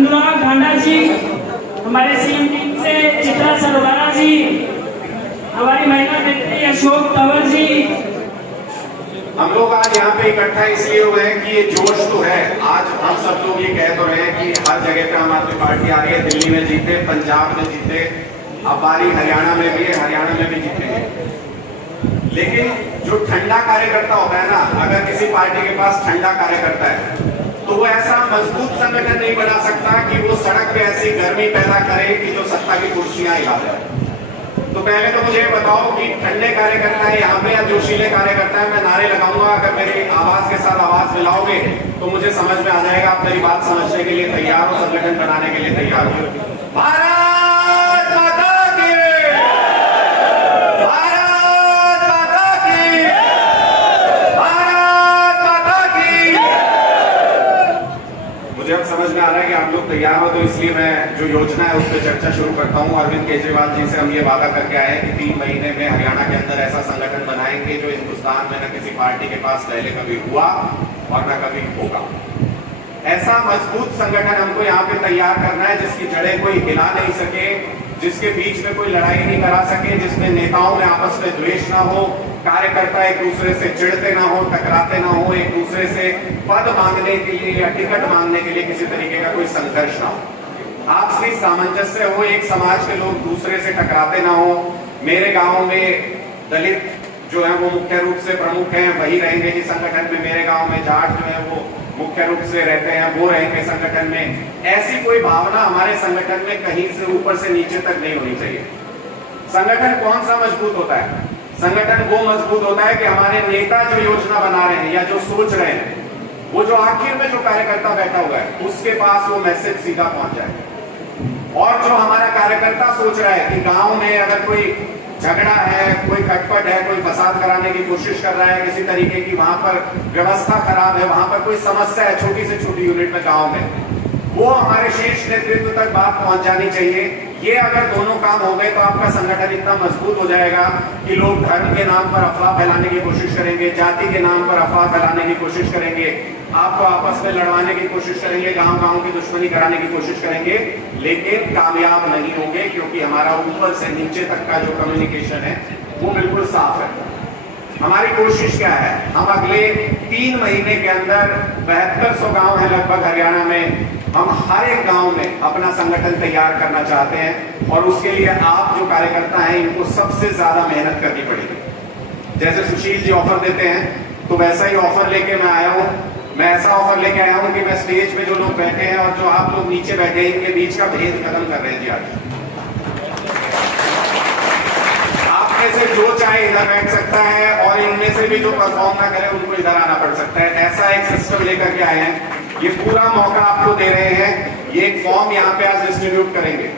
अनुराग ढांडा जी, हमारे CM team से चित्रा सरोवारा जी, हमारी महिला मंत्री अशोक तंवर जी। हम लोग आज यहाँ पे इकट्ठा इसलिए हुए हैं कि ये जोश तो है। आज हम सब लोग ये कह तो रहे हैं कि हर जगह पे आम आदमी पार्टी आ रही है। दिल्ली में जीते, पंजाब में जीते, अब बारी हरियाणा में भी है, हरियाणा में भी जीतेंगे। लेकिन जो ठंडा कार्यकर्ता होता है ना, अगर किसी पार्टी के पास ठंडा कार्यकर्ता है तो वो ऐसा मजबूत संगठन नहीं बना सकता कि वो सड़क पे ऐसी गर्मी पैदा करे कि जो सत्ता की कुर्सियां हिला दे। तो पहले तो मुझे बताओ कि ठंडे कार्यकर्ता है यहाँ पे या जोशीले कार्यकर्ता है। मैं नारे लगाऊंगा, अगर मेरी आवाज के साथ आवाज मिलाओगे तो मुझे समझ में आ जाएगा आप मेरी बात समझने के लिए तैयार हो, संगठन बनाने के लिए तैयार हो। भारत माता की, भारत माता की, भारत माता की। मुझे अब समझ में आ रहा है कि आप लोग तैयार हो, तो इसलिए मैं जो योजना है उस पर चर्चा शुरू करता हूँ। अरविंद केजरीवाल जी से हम ये वादा करके आए हैं कि 3 महीने में हरियाणा के अंदर ऐसा संगठन बनाएंगे जो हिंदुस्तान में न किसी पार्टी के पास पहले कभी हुआ और न कभी होगा। ऐसा मजबूत संगठन हमको यहाँ पे तैयार करना है जिसकी जड़ें कोई हिला नहीं सके, जिसके बीच में कोई लड़ाई नहीं करा सके, जिसमें नेताओं में आपस में द्वेष ना हो, कार्यकर्ता एक दूसरे से चिढ़ते ना हो, टकराते ना हो, एक दूसरे से पद मांगने के लिए या टिकट मांगने के लिए किसी तरीके का कोई संघर्ष ना हो, आपसी सामंजस्य हो, एक समाज के लोग दूसरे से टकराते ना हो। मेरे गांव में दलित जो है वो मुख्य रूप से प्रमुख हैं, वही रहेंगे जिस संगठन में। मेरे गांव में जाट जो है वो मुख्य रूप से रहते हैं, वो रहेंगे संगठन में। ऐसी कोई भावना हमारे संगठन में कहीं से ऊपर से नीचे तक नहीं होनी चाहिए। संगठन कौन सा मजबूत होता है? संगठन वो मजबूत होता है कि हमारे नेता जो योजना बना रहे हैं या जो सोच रहे हैं, वो जो आखिर में जो कार्यकर्ता बैठा हुआ है उसके पास वो मैसेज सीधा पहुंच जाए। और जो हमारा कार्यकर्ता सोच रहा है कि गांव में अगर कोई झगड़ा है, कोई खटपट है, कोई फसाद कराने की कोशिश कर रहा है किसी तरीके की, वहां पर व्यवस्था खराब है, वहां पर कोई समस्या है छोटी से छोटी यूनिट में गांव में, वो हमारे शीर्ष नेतृत्व तक बात पहुंच जानी चाहिए। ये अगर दोनों काम हो गए तो आपका संगठन इतना मजबूत हो जाएगा कि लोग धर्म के नाम पर अफवाह फैलाने की कोशिश करेंगे, जाति के नाम पर अफवाह फैलाने की कोशिश करेंगे, आपको आपस में लड़वाने की कोशिश करेंगे, गांव-गांव की दुश्मनी कराने की कोशिश करेंगे, लेकिन कामयाब नहीं होंगे, क्योंकि हमारा ऊपर से नीचे तक का जो कम्युनिकेशन है वो बिल्कुल साफ है। हमारी कोशिश क्या है? हम अगले 3 महीने के अंदर 7200 गांव है लगभग हरियाणा में, हम हर एक गांव में अपना संगठन तैयार करना चाहते हैं। और उसके लिए आप जो कार्यकर्ता हैं इनको सबसे ज्यादा मेहनत करनी पड़ेगी। जैसे सुशील जी ऑफर देते हैं तो वैसा ही ऑफर लेके मैं आया हूं। मैं ऐसा ऑफर लेके आया हूं कि मैं स्टेज पे जो लोग बैठे हैं और जो आप लोग नीचे बैठे हैं, इनके बीच का भेद खत्म कर रहे हैं जी। आज आप में से जो चाहे इधर बैठ सकता है और इनमें से भी जो परफॉर्म ना करे उनको इधर आना पड़ सकता है। ऐसा एक सिस्टम लेकर के आए हैं। ये पूरा मौका आपको दे रहे हैं। ये एक फॉर्म यहाँ पे आज डिस्ट्रीब्यूट करेंगे।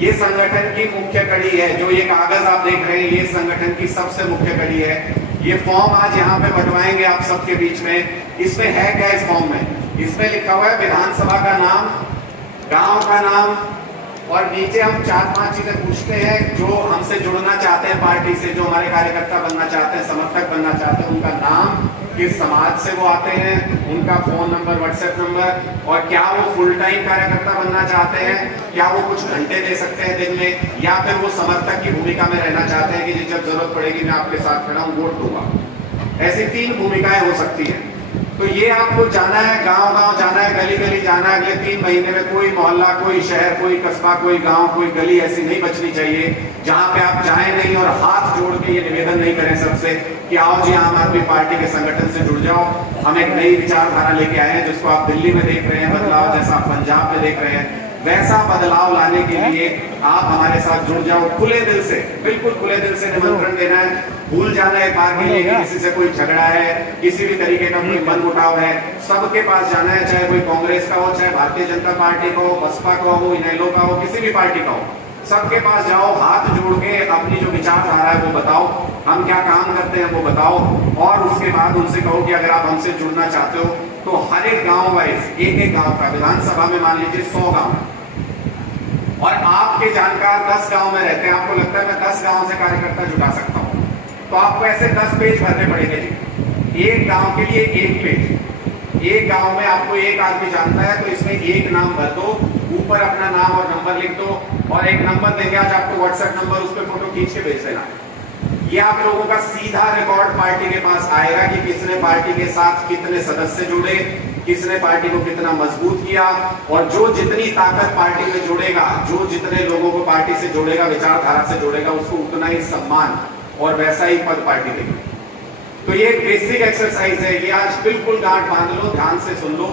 ये संगठन की मुख्य कड़ी है। जो ये कागज आप देख रहे हैं ये संगठन की सबसे मुख्य कड़ी है। ये फॉर्म आज यहाँ पे बंटवाएंगे आप सबके बीच में। इसमें है क्या? इस फॉर्म में इसमें लिखा हुआ है विधानसभा का नाम, गांव का नाम, और नीचे हम 4-5 चीजें पूछते हैं। जो हमसे जुड़ना चाहते हैं पार्टी से, जो हमारे कार्यकर्ता बनना चाहते हैं, समर्थक बनना चाहते हैं, उनका नाम, किस समाज से वो आते हैं, उनका फोन नंबर, व्हाट्सएप नंबर, और क्या वो फुल टाइम कार्यकर्ता बनना चाहते हैं, क्या वो कुछ घंटे दे सकते हैं दिन में, या फिर वो समर्थक की भूमिका में रहना चाहते हैं कि जब जरूरत पड़ेगी मैं आपके साथ खड़ा हूं, वोट दूंगा। ऐसी 3 भूमिकाएं हो सकती है। तो ये आपको जाना है, गांव-गांव जाना है, गली-गली जाना है। अगले 3 महीने में कोई मोहल्ला, कोई शहर, कोई कस्बा, कोई गांव, कोई गली ऐसी नहीं बचनी चाहिए जहां पे आप जाएं नहीं और हाथ जोड़ के ये निवेदन नहीं करें सबसे कि आओ जी आम आदमी पार्टी के संगठन से जुड़ जाओ। हम एक नई विचारधारा लेके आए हैं जिसको आप दिल्ली में देख रहे हैं बदलाव, जैसा आप पंजाब में देख रहे हैं, वैसा बदलाव लाने के लिए आप हमारे साथ जुड़ जाओ। खुले दिल से, बिल्कुल खुले दिल से निमंत्रण देना है। भूल जाना है बार के लिए किसी से कोई झगड़ा है, किसी भी तरीके का कोई मनमुटाव है, सबके पास जाना है, चाहे कोई कांग्रेस का हो, चाहे भारतीय जनता पार्टी का हो, बसपा का हो, इनेलो का हो, किसी भी पार्टी का हो, सबके पास जाओ, हाथ जोड़ के अपनी जो विचारधारा है वो बताओ, हम क्या काम करते हैं वो बताओ, और उसके बाद उनसे कहो कि अगर आप हमसे जुड़ना चाहते हो तो हर एक गांव वाइज, एक गांव का, विधानसभा में मान लीजिए 100 गांव, और आपके जानकार 10 गांव में रहते हैं, आपको लगता है मैं 10 गांव से कार्यकर्ता जुटा सकता हूं, तो आपको ऐसे 10 पेज भरने पड़ेंगे जी। एक गांव के लिए 1 पेज, एक गांव में आपको एक आदमी जानता है तो इसमें एक नाम भर दो, ऊपर अपना नाम और नंबर लिख दो, और एक नंबर देंगे आज आपको व्हाट्सएप नंबर, उस पर फोटो खींच के भेज देना। ये आप लोगों का सीधा रिकॉर्ड पार्टी के पास आएगा कि किसने पार्टी के साथ कितने सदस्य जुड़े, किसने पार्टी को कितना मजबूत किया, और जो जितनी ताकत पार्टी में जोड़ेगा, जो जितने लोगों को पार्टी से जोड़ेगा, विचारधारा से जोड़ेगा, उसको उतना ही सम्मान और वैसा ही पद पार्टी देगी। तो ये एक बेसिक एक्सरसाइज है, ये आज बिल्कुल गांठ बांध लो, ध्यान से सुन लो।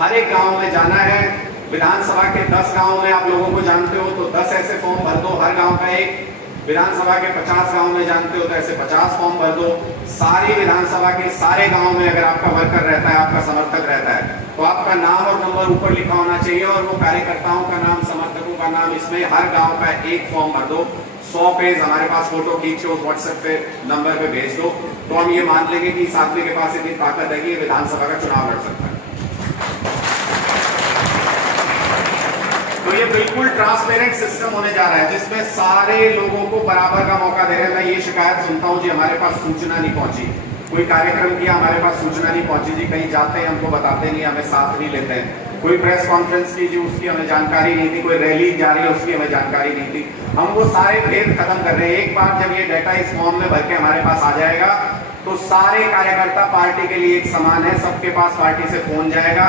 हर एक गांव में जाना है, विधानसभा के 10 गांव में आप लोगों को जानते हो तो 10 ऐसे फॉर्म भर दो, हर गांव का एक। विधानसभा के 50 गांव में जानते हो तो ऐसे 50 फॉर्म भर दो। सारी विधानसभा के सारे गांव में अगर आपका वर्कर रहता है, आपका समर्थक रहता है, तो आपका नाम और नंबर ऊपर लिखा होना चाहिए, और वो कार्यकर्ताओं का नाम, समर्थकों का नाम, इसमें हर गांव का एक फॉर्म भर दो। 100 पेज हमारे पास फोटो खींच के उस व्हाट्सएप पे नंबर पे भेज दो, तो हम ये मान लेंगे कि इस आदमी के पास इतनी ताकत है कि ये विधानसभा का चुनाव लड़ सकता है। तो ये बिल्कुल ट्रांसपेरेंट सिस्टम होने जा रहा है, जिसमें सारे लोगों को बराबर का मौका दे रहे हैं। मैं ये शिकायत सुनता हूँ जी, हमारे पास सूचना नहीं पहुंची, कोई कार्यक्रम किया, हमारे पास सूचना नहीं पहुंची जी, कहीं जाते हैं हमको बताते नहीं, हमें साथ नहीं लेते हैं। कोई प्रेस कॉन्फ्रेंस की जी, उसकी हमें जानकारी नहीं थी, कोई रैली जा रही है उसकी हमें जानकारी नहीं थी। हम वो सारे भेद खत्म कर रहे हैं। एक बार जब ये डाटा इस फॉर्म में भर के हमारे पास आ जाएगा तो सारे कार्यकर्ता पार्टी के लिए एक समान है, सबके पास पार्टी से फोन जाएगा,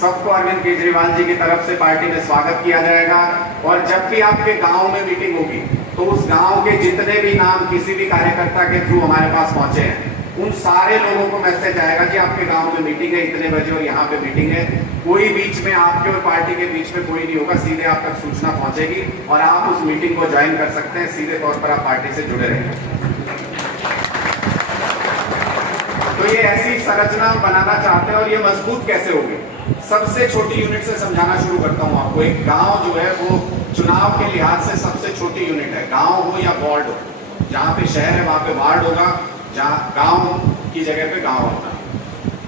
सबको अरविंद केजरीवाल जी की तरफ से पार्टी में स्वागत किया जाएगा। और जब भी आपके गांव में मीटिंग होगी तो उस गांव के जितने भी नाम किसी भी कार्यकर्ता के थ्रू हमारे पास पहुंचे हैं, उन सारे लोगों को मैसेज आएगा कि आपके गांव में मीटिंग है इतने बजे और यहाँ पे मीटिंग है। कोई बीच में आपके और पार्टी के बीच में कोई नहीं होगा, सीधे आप तक सूचना पहुंचेगी और आप उस मीटिंग को ज्वाइन कर सकते हैं, सीधे तौर पर आप पार्टी से जुड़े रहेंगे। तो ये ऐसी संरचना हम बनाना चाहते हैं, और ये मजबूत कैसे होगी? सबसे छोटी यूनिट से समझाना शुरू करता हूं आपको। एक गांव जो है वो चुनाव के लिहाज से सबसे छोटी यूनिट है, गांव हो या वार्ड हो। जहां पे शहर है वहां पे वार्ड होगा, जहां गांव की जगह पे गांव होता है।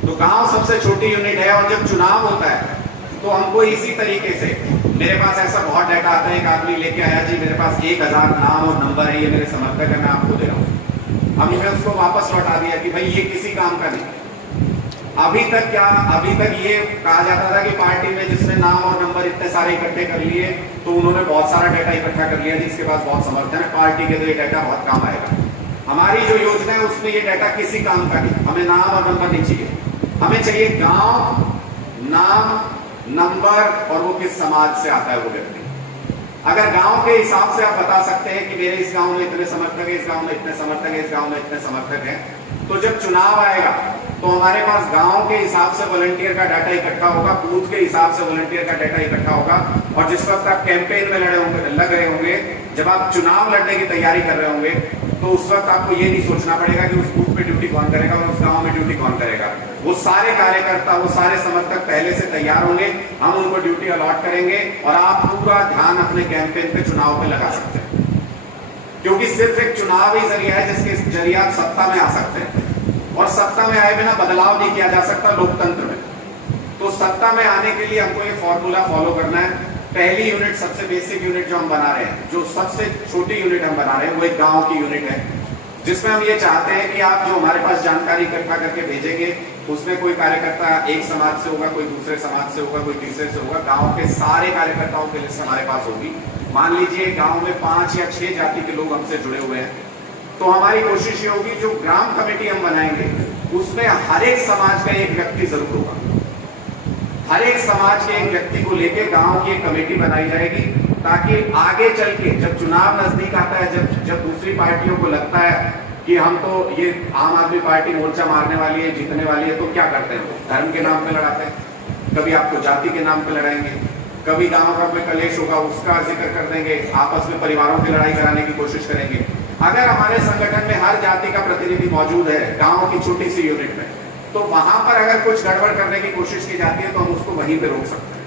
तो गांव सबसे छोटी यूनिट है, और जब चुनाव होता है तो हमको इसी तरीके से, मेरे पास ऐसा बहुत डाटा आता है, एक आदमी लेके आया जी मेरे पास 1000 नाम और नंबर है, ये मेरे समर्थक है, मैं आपको दे रहा हूँ। हमने उसको वापस लौटा दिया कि भाई ये किसी काम का नहीं। अभी तक ये कहा जाता था कि पार्टी में जिसने नाम और नंबर इतने सारे इकट्ठे कर लिए तो उन्होंने बहुत सारा डाटा इकट्ठा कर लिया, जिसके पास बहुत समर्थन है, पार्टी के लिए डाटा बहुत काम आएगा। हमारी जो योजना है उसमें ये डाटा किसी काम का नहीं, हमें नाम और नंबर नहीं चाहिए, हमें चाहिए गांव, नाम, नंबर और वो किस समाज से आता है वो व्यक्ति। अगर गांव के हिसाब से आप बता सकते हैं कि मेरे इस गांव में इतने समर्थक है, इस गांव में इतने समर्थक है, इस गांव में इतने समर्थक है, तो जब चुनाव आएगा तो हमारे पास गांव के हिसाब से वॉलंटियर का डाटा इकट्ठा होगा, बूथ के हिसाब से वॉलंटियर का डाटा इकट्ठा होगा। और जिस वक्त आप कैंपेन में लग रहे होंगे, जब आप चुनाव लड़ने की तैयारी कर रहे होंगे, तो उस वक्त आपको ये नहीं सोचना पड़ेगा कि उस बूथ पे ड्यूटी कौन करेगा और उस गांव में ड्यूटी कौन करेगा। वो सारे कार्यकर्ता, वो सारे समर्थक पहले से तैयार होंगे, हम उनको ड्यूटी अलॉट करेंगे और आप पूरा ध्यान अपने कैंपेन पे, चुनाव पे लगा सकते हैं। क्योंकि सिर्फ एक चुनाव ही जरिया है जिसके जरिए आप सत्ता में आ सकते हैं, और सत्ता में आए बिना बदलाव नहीं किया जा सकता लोकतंत्र में। तो सत्ता में आने के लिए हमको ये फॉर्मूला फॉलो करना है। पहली यूनिट, सबसे बेसिक यूनिट जो हम बना रहे हैं, जो सबसे छोटी यूनिट हम बना रहे हैं, वो एक गांव की यूनिट है, जिसमें हम ये चाहते हैं कि आप जो हमारे पास जानकारी इकट्ठा करके भेजेंगे, उसमें कोई कार्यकर्ता एक समाज से होगा, कोई दूसरे समाज से होगा, कोई तीसरे से होगा। गांव के सारे कार्यकर्ताओं की लिस्ट हमारे पास होगी। मान लीजिए गांव में 5 या 6 जाति के लोग हमसे जुड़े हुए हैं, तो हमारी कोशिश ये होगी जो ग्राम कमेटी हम बनाएंगे उसमें हर एक समाज का एक व्यक्ति जरूर होगा। हर एक समाज के एक व्यक्ति को लेके गांव की एक कमेटी बनाई जाएगी, ताकि आगे चल के जब चुनाव नजदीक आता है, जब दूसरी पार्टियों को लगता है कि हम तो ये आम आदमी पार्टी मोर्चा मारने वाली है, जीतने वाली है, तो क्या करते हैं? धर्म के नाम पे लड़ाते हैं, कभी आपको जाति के नाम पे लड़ाएंगे, कभी गांव का कोई कलेश होगा उसका जिक्र कर देंगे, आपस में परिवारों की लड़ाई कराने की कोशिश करेंगे। अगर हमारे संगठन में हर जाति का प्रतिनिधि मौजूद है गांव की छोटी सी यूनिट में, तो वहां पर अगर कुछ गड़बड़ करने की कोशिश की जाती है तो हम उसको वहीं पे रोक सकते हैं।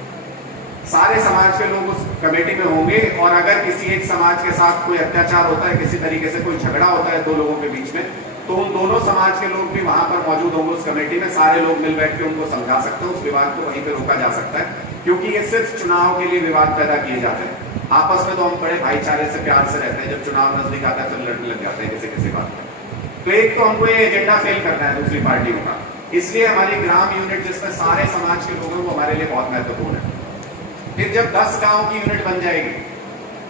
सारे समाज के लोग उस कमेटी में होंगे, और अगर किसी एक समाज के साथ कोई अत्याचार होता है, किसी तरीके से कोई झगड़ा होता है दो लोगों के बीच में, तो उन दोनों समाज के लोग भी वहां पर मौजूद होंगे उस कमेटी में। सारे लोग मिल बैठ के उनको समझा सकते हैं, उस विवाद को वहीं पे रोका जा सकता है। क्योंकि ये सिर्फ चुनाव के लिए विवाद पैदा किए जाते हैं, आपस में तो हम बड़े भाईचारे से, प्यार से रहते हैं, जब चुनाव नजदीक आता है तो लड़ने लग जाते हैं किसी किसी बात पर। तो एक तो हमको ये एजेंडा फेल करना है दूसरी पार्टियों का इसलिए हमारी ग्राम यूनिट जिसमें सारे समाज के लोग हैं वो हमारे लिए बहुत महत्वपूर्ण है। फिर जब 10 गांव की यूनिट बन जाएगी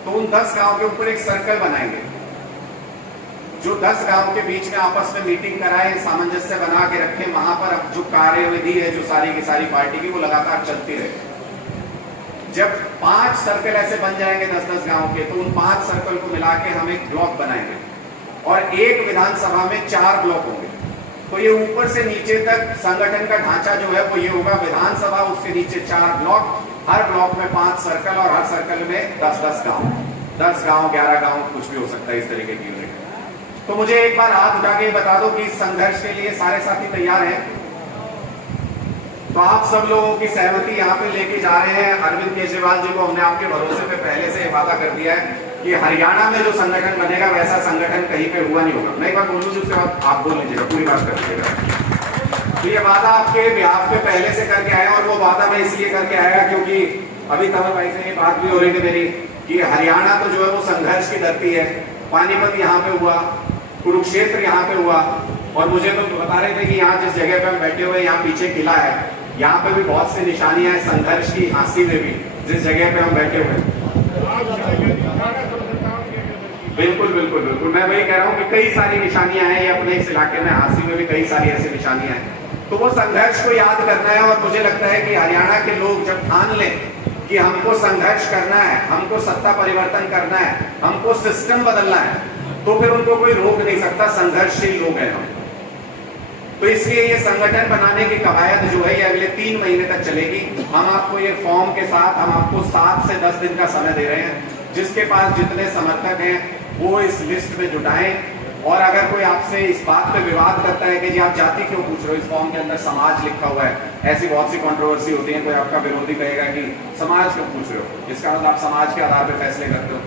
तो उन 10 गांव के ऊपर एक सर्कल बनाएंगे, जो 10 गांव के बीच में आपस में मीटिंग कराए, सामंजस्य बना के रखें। वहां पर अब जो कार्यविधि है जो सारी की सारी पार्टी की वो लगातार चलती रहे। जब 5 सर्कल ऐसे बन जाएंगे 10-10 गांव के, तो उन 5 सर्कल को मिला के हम एक ब्लॉक बनाएंगे और एक विधानसभा में 4 ब्लॉक होंगे। तो ये ऊपर से नीचे तक संगठन का ढांचा जो है वो ये होगा, विधानसभा, उसके नीचे 4 ब्लॉक, हर ब्लॉक में 5 सर्कल और हर सर्कल में 10-10 गांव, 10 गांव 11 गांव कुछ भी हो सकता है इस तरीके की यूनिट। तो मुझे एक बार हाथ उठा के बता दो कि इस संघर्ष के लिए सारे साथी तैयार हैं? तो आप सब लोगों की सहमति यहाँ पे लेके जा रहे हैं। अरविंद केजरीवाल जी को हमने आपके भरोसे पे पहले से वादा कर दिया है कि हरियाणा में जो संगठन बनेगा वैसा संगठन कहीं पे हुआ नहीं होगा। मैं एक बार बोल दूं, उसके बाद आप बोल लीजिएगा, पूरी बात कर लीजिएगा। तो ये वादा आपके बिहाफ पे पहले से करके आया, और वो वादा मैं इसलिए करके आया क्योंकि अभी तमल भाई से ये बात भी हो रही थी मेरी कि हरियाणा तो जो है वो संघर्ष की धरती है। पानीपत यहाँ पे हुआ, कुरुक्षेत्र यहाँ पे हुआ, और मुझे तो बता रहे थे कि यहाँ जिस जगह पे हम बैठे हुए यहाँ पीछे किला है, यहाँ पे भी बहुत सी निशानियां हैं संघर्ष की, हांसी में भी जिस जगह पे हम बैठे हुए हैं। बिल्कुल बिल्कुल बिल्कुल, मैं वही कह रहा हूँ कि कई सारी निशानियां हैं ये अपने इस इलाके में, हांसी में भी कई सारी ऐसी निशानियां हैं। तो वो संघर्ष को याद करना है, और मुझे लगता है कि हरियाणा के लोग जब ठान लें कि हमको संघर्ष करना है, हमको सत्ता परिवर्तन करना है, हमको सिस्टम बदलना है, तो फिर उनको कोई रोक नहीं सकता। संघर्षशील लोग हैं हम। तो इसलिए ये संगठन बनाने की कवायद जो है ये अगले 3 महीने तक चलेगी। हम आपको ये फॉर्म के साथ हम आपको 7 से 10 दिन का समय दे रहे हैं। जिसके पास जितने समर्थक हैं वो इस लिस्ट में जुटाएं। और अगर कोई आपसे इस बात पे विवाद करता है कि जी आप जाति क्यों पूछ रहे हो, इस फॉर्म के अंदर समाज लिखा हुआ है, ऐसी बहुत सी कंट्रोवर्सी होती है। कोई आपका विरोधी कहेगा कि समाज क्यों पूछ रहे हो, इसका मतलब आप समाज के आधार पर फैसले करते हो।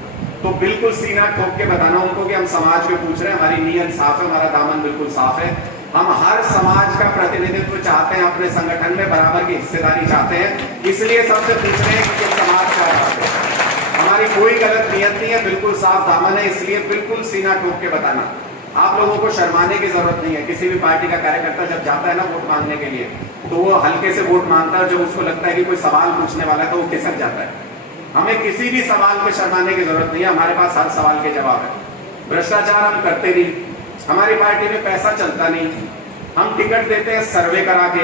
तो बिल्कुल सीना ठोक के बताना उनको कि हम समाज के पूछ रहे हैं, हमारी नीयत साफ है, हमारा दामन बिल्कुल साफ है। हम हर समाज का प्रतिनिधित्व चाहते हैं, अपने संगठन में बराबर की हिस्सेदारी चाहते हैं। इसलिए सबसे पूछ रहे हैं कि समाज क्या चाहते हैं। हमारी कोई गलत नियत नहीं है, बिल्कुल साफ दामन है। इसलिए बिल्कुल सीना ठोक के बताना, आप लोगों को शर्माने की जरूरत नहीं है। किसी भी पार्टी का कार्यकर्ता जब जाता है ना वोट मांगने के लिए, तो वो हल्के से वोट मांगता है। जब उसको लगता है कि कोई सवाल पूछने वाला है तो वो खिसक जाता है। हमें किसी भी सवाल पे शर्माने की जरूरत नहीं है, हमारे पास हर सवाल के जवाब है। भ्रष्टाचार हम करते नहीं, हमारी पार्टी में पैसा चलता नहीं, हम टिकट देते हैं सर्वे करा के,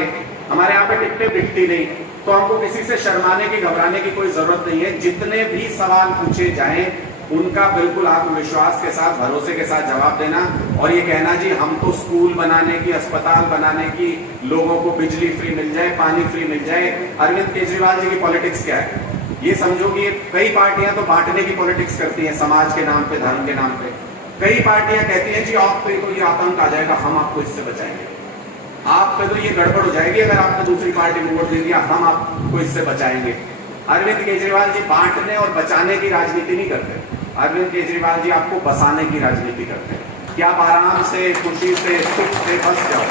हमारे यहाँ पे टिकटें बिकती नहीं। तो हमको किसी से शर्माने की घबराने की कोई जरूरत नहीं है। जितने भी सवाल पूछे जाएं उनका बिल्कुल आत्मविश्वास के साथ, भरोसे के साथ जवाब देना, और ये कहना जी हम तो स्कूल बनाने की, अस्पताल बनाने की, लोगों को बिजली फ्री मिल जाए, पानी फ्री मिल जाए। अरविंद केजरीवाल जी की पॉलिटिक्स क्या है ये समझो कि कई पार्टियां तो बांटने की पॉलिटिक्स करती हैं, समाज के नाम पे, धर्म के नाम पे। कई पार्टियां कहती हैं जी आप पे तो ये आतंक आ जाएगा, हम आपको इससे बचाएंगे, आप पे तो ये गड़बड़ हो जाएगी अगर आपने दूसरी पार्टी को वोट दे दिया, हम आपको इससे बचाएंगे। अरविंद केजरीवाल जी बांटने और बचाने की राजनीति नहीं करते। अरविंद केजरीवाल जी आपको बसाने की राजनीति करते हैं कि आप आराम से, खुशी से, सुख से बस जाओ।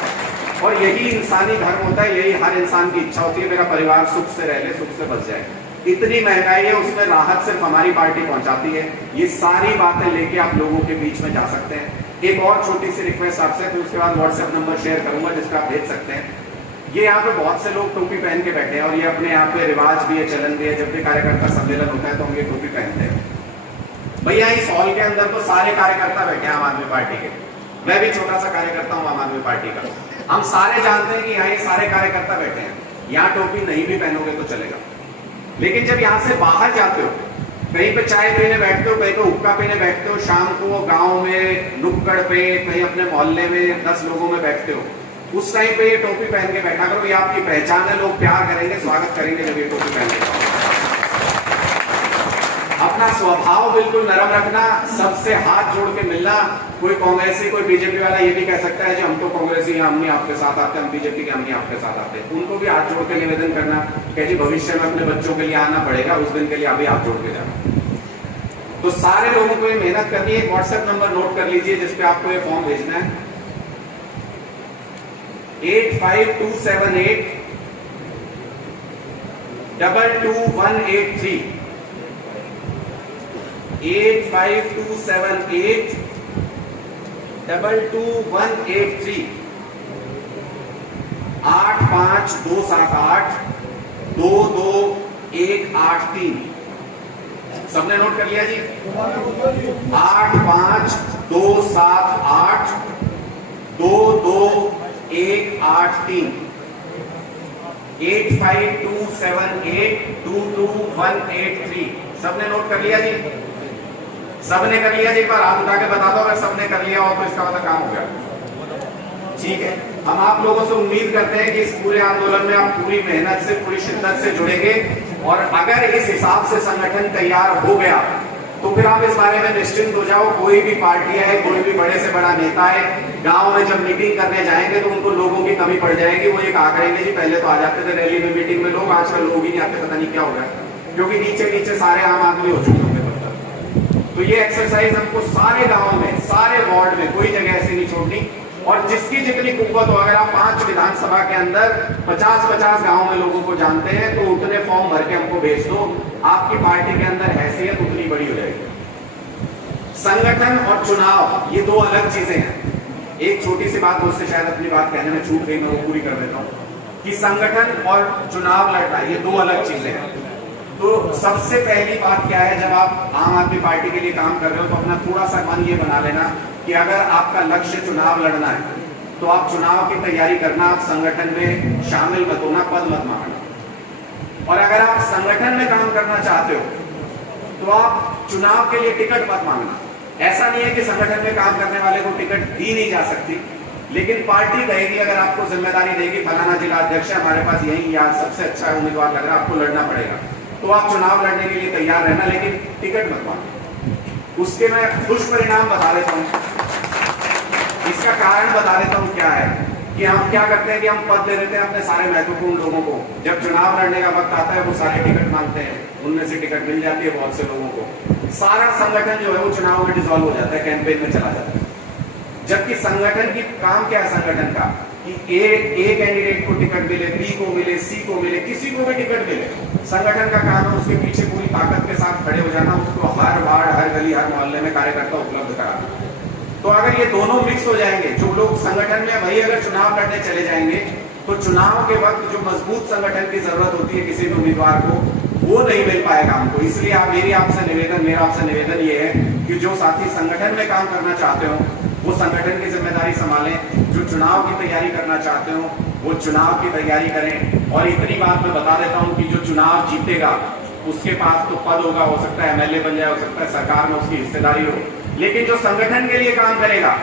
और यही इंसानी धर्म होता है, यही हर इंसान की इच्छा होती है, मेरा परिवार सुख से रह ले, सुख से बच जाए। इतनी महंगाई है, उसमें राहत सिर्फ हमारी पार्टी पहुंचाती है। ये सारी बातें लेके आप लोगों के बीच में जा सकते हैं। एक और छोटी सी रिक्वेस्ट आपसे, तो उसके बाद व्हाट्सएप नंबर शेयर करूंगा जिसका आप भेज सकते हैं। ये यहाँ पे बहुत से लोग टोपी पहन के बैठे हैं, और ये अपने यहाँ पे रिवाज भी है, चलन भी है। जब भी कार्यकर्ता सम्मेलन होता है तो हम ये टोपी पहनते हैं। भैया इस हॉल के अंदर तो सारे कार्यकर्ता बैठे हैं आम आदमी पार्टी के, मैं भी छोटा सा कार्यकर्ता हूँ आम आदमी पार्टी का। हम सारे जानते हैं कि यहाँ ये सारे कार्यकर्ता बैठे हैं। यहाँ टोपी नहीं भी पहनोगे तो चलेगा, लेकिन जब यहाँ से बाहर जाते हो, कहीं पे चाय पीने बैठते हो, कहीं पे हुक्का पीने बैठते हो, शाम को गांव में नुक्कड़ पे, कहीं अपने मोहल्ले में 10 लोगों में बैठते हो, उस टाइम पे ये टोपी पहन के बैठा करो। ये आपकी पहचान है, लोग प्यार करेंगे, स्वागत करेंगे जब ये टोपी पहन के। अपना स्वभाव बिल्कुल नरम रखना, सबसे हाथ जोड़ के मिलना। कोई कांग्रेसी, कोई बीजेपी वाला ये भी कह सकता है कि हम तो कांग्रेसी हैं, हम नहीं आपके साथ आते, हम बीजेपी के, हम नहीं आपके साथ आते। उनको भी हाथ जोड़ के निवेदन करना कि जी भविष्य में अपने बच्चों के लिए आना पड़ेगा, उस दिन के लिए अभी हाथ जोड़ के जाना। तो सारे लोगों को ये मेहनत करनी है। व्हाट्सएप नंबर नोट कर लीजिए जिसपे आपको ये फॉर्म भेजना है, 85278 22183 85278 22183। 8527822183। सबने नोट कर लिया जी? 8527822183 8527822183। सबने नोट कर लिया जी? सबने कर लिया जी? एक बार हाथ उठा के बता दो अगर सबने कर लिया हो तो इसका मतलब काम हो गया। ठीक है, हम आप लोगों से उम्मीद करते हैं कि इस पूरे आंदोलन में आप पूरी मेहनत से, पूरी शिद्दत से जुड़ेंगे और अगर इस हिसाब से संगठन तैयार हो गया तो फिर आप इस बारे में निश्चिंत हो जाओ। कोई भी पार्टी है, कोई भी बड़े से बड़ा नेता है, गांव में जब मीटिंग करने जाएंगे तो उनको लोगों की कमी पड़ जाएगी। वो ये कहा करेंगे जी पहले तो आ जाते थे रैली में, मीटिंग में लोग, आजकल लोग ही नहीं आते, पता नहीं क्या हो गया, क्योंकि नीचे नीचे सारे आम आदमी हो चुके होंगे तब तक। तो ये एक्सरसाइज हमको सारे गाँव में, सारे वार्ड में, कोई जगह ऐसी नहीं छोड़नी। और जिसकी जितनी कुव्वत हो, अगर आप 5 विधानसभा के अंदर 50-50 गांव में लोगों को जानते हैं तो उतने फॉर्म भर के हमको भेज दो, आपकी पार्टी के अंदर हैसियत उतनी बड़ी हो जाएगी। संगठन और चुनाव ये दो अलग चीजें हैं। एक छोटी सी बात मुझसे शायद अपनी बात कहने में छूट गई, मैं वो पूरी कर देता हूं कि संगठन और चुनाव लड़ना ये दो अलग चीजें हैं। तो सबसे पहली बात क्या है, जब आप आम आदमी पार्टी के लिए काम कर रहे हो तो अपना थोड़ा सा मन ये बना लेना कि अगर आपका लक्ष्य चुनाव लड़ना है तो आप चुनाव की तैयारी करना, आप संगठन में शामिल मत होना, पद मत मांगना। और अगर आप संगठन में काम करना चाहते हो तो आप चुनाव के लिए टिकट मत मांगना। ऐसा नहीं है कि संगठन में काम करने वाले को टिकट दी नहीं जा सकती, लेकिन पार्टी कहेगी, अगर आपको जिम्मेदारी देगी फलाना जिला अध्यक्ष है, हमारे पास यही या सबसे अच्छा उम्मीदवार लग रहा है, आपको लड़ना पड़ेगा, तो आप चुनाव लड़ने के लिए तैयार रहना, लेकिन टिकट मत मांगना। उसके मैं दुष्परिणाम बता देता हूं, इसका कारण बता देता हूं क्या है कि हम क्या करते हैं कि हम पद दे देते हैं अपने सारे महत्वपूर्ण लोगों को। जब चुनाव लड़ने का वक्त आता है वो सारे टिकट मांगते हैं, उनमें से टिकट मिल जाती है बहुत से लोगों को, सारा संगठन जो है वो चुनाव में डिसॉल्व हो जाता है, कैंपेन में चला जाता है। जबकि संगठन की काम क्या है संगठन का कि ए कैंडिडेट को टिकट मिले, बी को मिले, सी को मिले, किसी को भी टिकट मिले, संगठन का काम है उसके पीछे पूरी ताकत के साथ खड़े हो जाना, उसको हर वार्ड, हर गली, हर मोहल्ले में कार्यकर्ता उपलब्ध कराना। तो अगर ये दोनों मिक्स हो जाएंगे, जो लोग संगठन में वही अगर चुनाव लड़ने चले जाएंगे तो चुनाव के वक्त जो मजबूत संगठन की जरूरत होती है किसी भी उम्मीदवार को, वो नहीं मिल पाएगा हमको। इसलिए मेरा आपसे निवेदन ये है कि जो साथी संगठन में काम करना चाहते हो वो संगठन की जिम्मेदारी संभालें, जो चुनाव की तैयारी करना चाहते हो वो चुनाव की तैयारी करें। और इतनी बात मैं बता देता हूं कि जो चुनाव जीतेगा उसके पास तो पद होगा, हो सकता है एमएलए बन जाए, हो सकता है सरकार में उसकी हिस्सेदारी हो, लेकिन जो संगठन के लिए काम करेगा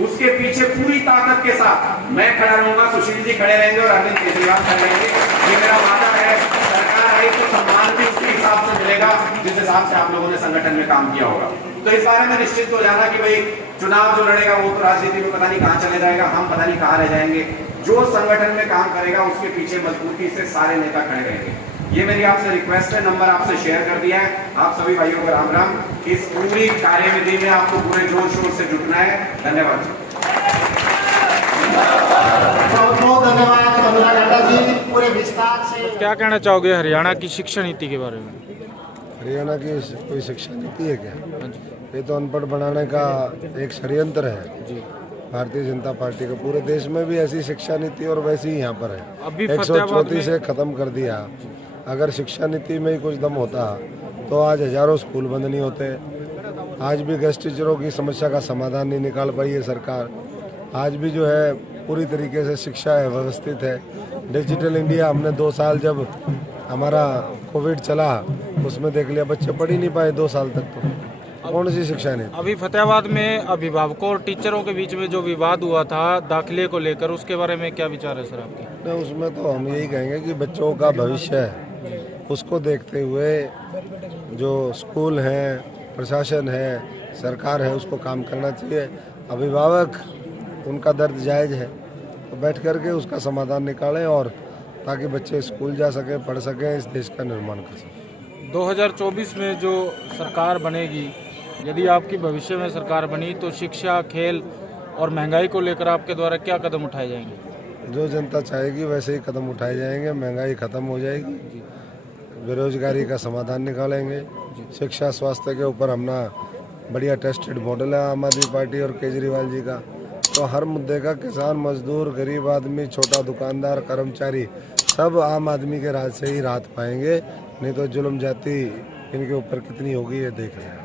उसके पीछे पूरी ताकत के साथ मैं खड़ा रहूंगा, सुशील जी खड़े रहेंगे और अरविंद केजरीवाल खड़े रहेंगे। ये मेरा वादा है। सरकार आई तो सम्मान भी उसी हिसाब से मिलेगा जिस हिसाब से आप लोगों ने संगठन में काम किया होगा। तो इस बारे में निश्चित हो जाना कि भाई चुनाव जो लड़ेगा वो तो राजनीति में पता नहीं कहां चले जाएगा, हम पता नहीं कहां रह जाएंगे। जो संगठन में काम करेगा उसके पीछे मजबूती से सारे नेता खड़े रहेंगे। ये मेरी आपसे रिक्वेस्ट है, नंबर आपसे शेयर कर दिया है। आप सभी भाइयों को राम राम। इस पूरी कार्यविधि में आपको पूरे जोर शोर से जुटना है। धन्यवाद। बहुत धन्यवाद कमला नड्डा जी, पूरे विस्तार से। क्या कहना चाहोगे हरियाणा की शिक्षा नीति के बारे में? हरियाणा की कोई शिक्षा नीति है क्या? ये तो अनपढ़ बनाने का एक षड्यंत्र है जी भारतीय जनता पार्टी का। पूरे देश में भी ऐसी शिक्षा नीति और वैसी ही यहाँ पर है। 134 से खत्म कर दिया। अगर शिक्षा नीति में ही कुछ दम होता तो आज हजारों स्कूल बंद नहीं होते। आज भी गेस्ट टीचरों की समस्या का समाधान नहीं निकाल पाई है सरकार। आज भी जो है पूरी तरीके से शिक्षा है व्यवस्थित है। डिजिटल इंडिया हमने 2 साल जब हमारा कोविड चला उसमें देख लिया, बच्चे पढ़ ही नहीं पाए 2 साल तक। तो कौन सी शिक्षा नहीं। अभी फतेहाबाद में अभिभावकों और टीचरों के बीच में जो विवाद हुआ था दाखिले को लेकर, उसके बारे में क्या विचार है सर आपके? नहीं, उसमें तो हम यही कहेंगे कि बच्चों का भविष्य है, उसको देखते हुए जो स्कूल हैं, प्रशासन है, सरकार है, उसको काम करना चाहिए। अभिभावक उनका दर्द जायज़ है तो बैठ करके उसका समाधान निकालें और ताकि बच्चे स्कूल जा सकें, पढ़ सकें, इस देश का निर्माण कर सकें। 2024 में जो सरकार बनेगी, यदि आपकी भविष्य में सरकार बनी तो शिक्षा, खेल और महंगाई को लेकर आपके द्वारा क्या कदम उठाए जाएंगे? जो जनता चाहेगी वैसे ही कदम उठाए जाएंगे। महंगाई खत्म हो जाएगी, बेरोजगारी का समाधान निकालेंगे। शिक्षा, स्वास्थ्य के ऊपर अपना बढ़िया टेस्टेड मॉडल है आम आदमी पार्टी और केजरीवाल जी का, तो हर मुद्दे का किसान, मजदूर, गरीब आदमी, छोटा दुकानदार, कर्मचारी सब आम आदमी के राज से ही राहत पाएंगे। नहीं तो जुल्म जाति इनके ऊपर कितनी होगी ये देख रहे हैं।